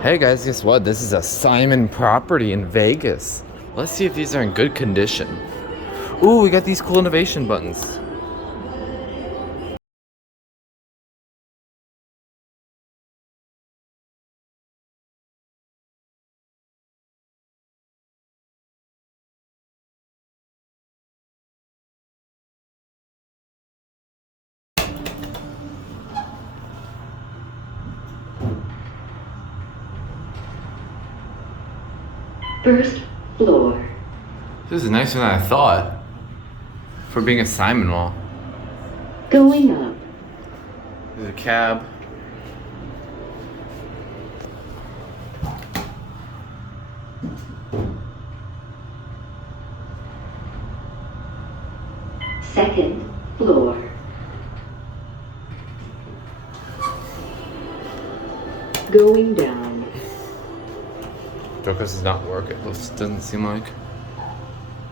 Hey guys, guess what? This is a Simon property in Vegas. Let's see if these are in good condition. Ooh, we got these cool innovation buttons. First floor. This is nicer than I thought for being a Simon wall. Going up. There's a cab. Second floor. Going down. Jokers does not work. It doesn't seem like.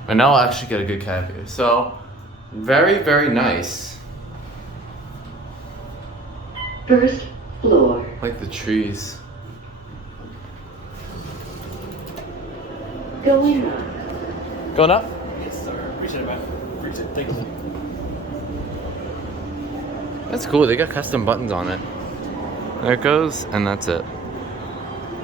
And now I'll actually get a good cab here. So, very, very nice. First floor. Like the trees. Going up. Going up? Yes, sir. Appreciate it, man. Appreciate it. Thank you. That's cool. They got custom buttons on it. There it goes, and that's it.